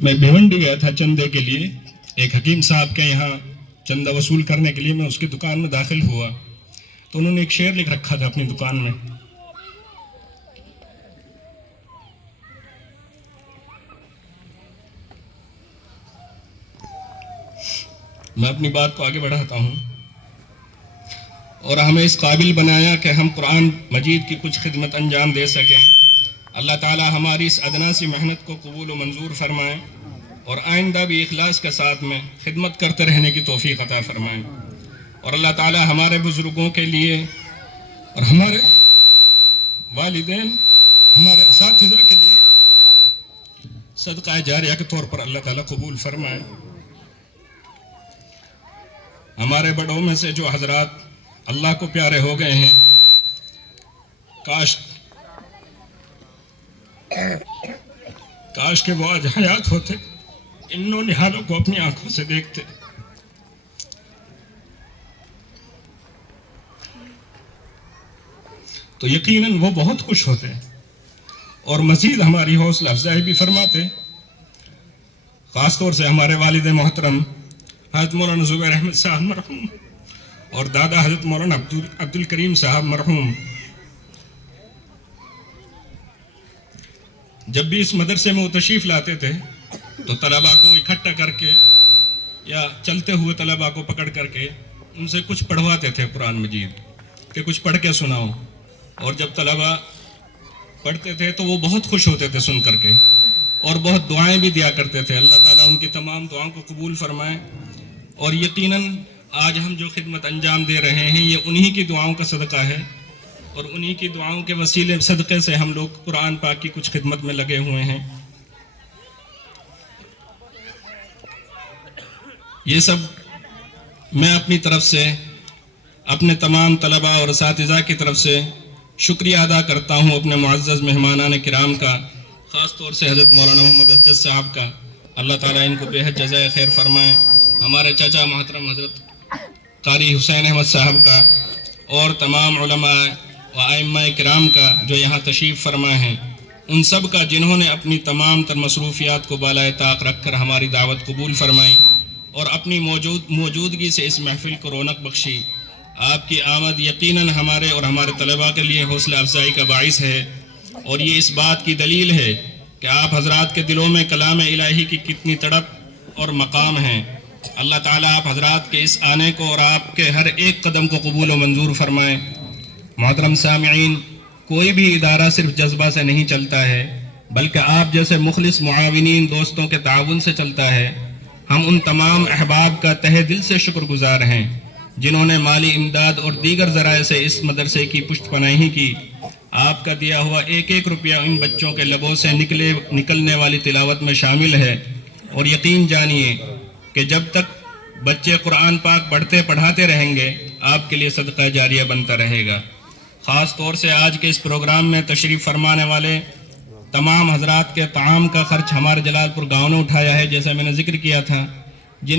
میں بھیونڈی گیا تھا چندے کے لیے، ایک حکیم صاحب کے یہاں چندہ وصول کرنے کے لیے میں اس کی دکان میں داخل ہوا تو انہوں نے ایک شعر لکھ رکھا تھا اپنی دکان میں. میں اپنی بات کو آگے بڑھاتا ہوں. اور ہمیں اس قابل بنایا کہ ہم قرآن مجید کی کچھ خدمت انجام دے سکیں. اللہ تعالی ہماری اس ادنا سی محنت کو قبول و منظور فرمائے اور آئندہ بھی اخلاص کے ساتھ میں خدمت کرتے رہنے کی توفیق عطا فرمائے. اور اللہ تعالی ہمارے بزرگوں کے لیے اور ہمارے والدین، ہمارے اساتذہ کے لیے صدقہ جاریہ کے طور پر اللہ تعالی قبول فرمائے. ہمارے بڑوں میں سے جو حضرات اللہ کو پیارے ہو گئے ہیں، کاش کہ وہ آج حیات ہوتے، ان نحالوں کو اپنی آنکھوں سے دیکھتے. تو یقیناً وہ بہت خوش ہوتے اور مزید ہماری حوصلہ افزائی بھی فرماتے. خاص طور سے ہمارے والد محترم حضرت مولانا زبیر احمد صاحب مرحوم اور دادا حضرت مولانا عبد الکریم صاحب مرحوم جب بھی اس مدرسے میں وہ تشریف لاتے تھے تو طلباء کو اکٹھا کر کے یا چلتے ہوئے طلباء کو پکڑ کر کے ان سے کچھ پڑھواتے تھے قرآن مجید کہ کچھ پڑھ کے سناؤ. اور جب طلباء پڑھتے تھے تو وہ بہت خوش ہوتے تھے سن کر کے اور بہت دعائیں بھی دیا کرتے تھے. اللہ تعالیٰ ان کی تمام دعاؤں کو قبول فرمائے. اور یقیناً آج ہم جو خدمت انجام دے رہے ہیں یہ انہی کی دعاؤں کا صدقہ ہے اور انہی کی دعاؤں کے وسیلے صدقے سے ہم لوگ قرآن پاک کی کچھ خدمت میں لگے ہوئے ہیں. یہ سب میں اپنی طرف سے اپنے تمام طلباء اور اساتذہ کی طرف سے شکریہ ادا کرتا ہوں اپنے معزز مہمانان کرام کا، خاص طور سے حضرت مولانا محمد اسجد صاحب کا. اللہ تعالیٰ ان کو بے حد جزائے خیر فرمائے. ہمارے چچا محترم حضرت قاری حسین احمد صاحب کا اور تمام علماء و ائمہ کرام کا جو یہاں تشریف فرما ہیں، ان سب کا جنہوں نے اپنی تمام تر مصروفیات کو بالائے طاق رکھ کر ہماری دعوت قبول فرمائی اور اپنی موجودگی سے اس محفل کو رونق بخشی. آپ کی آمد یقیناً ہمارے اور ہمارے طلباء کے لیے حوصلہ افزائی کا باعث ہے اور یہ اس بات کی دلیل ہے کہ آپ حضرات کے دلوں میں کلام الہی کی کتنی تڑپ اور مقام ہیں. اللہ تعالیٰ آپ حضرات کے اس آنے کو اور آپ کے ہر ایک قدم کو قبول و منظور فرمائے. محترم سامعین، کوئی بھی ادارہ صرف جذبہ سے نہیں چلتا ہے بلکہ آپ جیسے مخلص معاونین دوستوں کے تعاون سے چلتا ہے. ہم ان تمام احباب کا تہہ دل سے شکر گزار ہیں جنہوں نے مالی امداد اور دیگر ذرائع سے اس مدرسے کی پشت پناہی کی. آپ کا دیا ہوا ایک ایک روپیہ ان بچوں کے لبوں سے نکلنے والی تلاوت میں شامل ہے اور یقین جانیے کہ جب تک بچے قرآن پاک پڑھتے پڑھاتے رہیں گے آپ کے لیے صدقہ جاریہ بنتا رہے گا. خاص طور سے آج کے اس پروگرام میں تشریف فرمانے والے تمام حضرات کے طعام کا خرچ ہمارے جلال پور گاؤں نے اٹھایا ہے، جیسا میں نے ذکر کیا تھا. جن